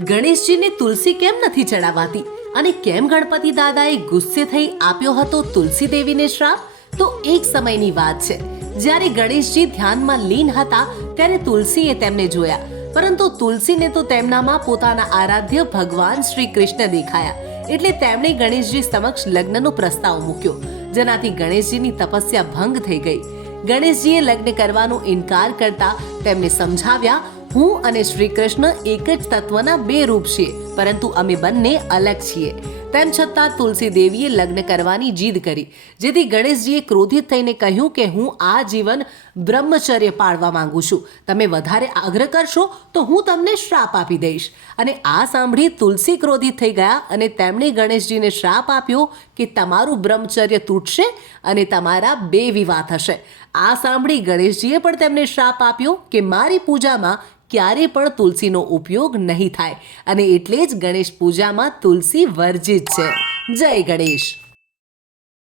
ગણેશજીને તુલસી કેમ નથી ચડાવાતી? અને કેમ ગણપતિ દાદાએ ગુસ્સે થઈ આપ્યો હતો તુલસી દેવીને શ્રાપ? તો એક સમયની વાત છે. જ્યારે ગણેશજી ધ્યાનમાં લીન હતા, ત્યારે તુલસીએ તેમને જોયા. પરંતુ તુલસીને તો તેમનામાં પોતાના આરાધ્ય ભગવાન શ્રી કૃષ્ણ દેખાયા. એટલે તેમણે ગણેશજી સમક્ષ લગ્નનો પ્રસ્તાવ મૂક્યો. જેનાથી ગણેશજીની તપસ્યા ભંગ થઈ ગઈ. ગણેશજીએ લગ્ન કરવાનો ઇનકાર કરતા તેમને સમજાવ્યા, હું અને શ્રી કૃષ્ણ એક જ તત્વના બે રૂપ છીએ, પરંતુ અમે બંને અલગ છીએ. તેમ છતાં તુલસી દેવીએ લગ્ન કરવાની જીદ કરી, જેથી ગણેશજીએ ક્રોધિત થઈને કહ્યું કે, હું આ જીવન બ્રહ્મચર્ય પાળવા માંગુ છું. તમે વધારે આગ્રહ કરશો તો હું તમને શ્રાપ આપી દઈશ. અને આ સાંભળી તુલસી ક્રોધિત થઈ ગયા અને તેમણે ગણેશજીને શ્રાપ આપ્યો કે, તમારું બ્રહ્મચર્ય તૂટશે અને તમારા બે વિવાહ થશે. આ સાંભળી ગણેશજીએ પણ તેમને શ્રાપ આપ્યો કે મારી પૂજામાં ક્યારે પણ તુલસીનો ઉપયોગ નહીં થાય. અને એટલે જ ગણેશ પૂજામાં તુલસી વર્જિત છે. જય ગણેશ.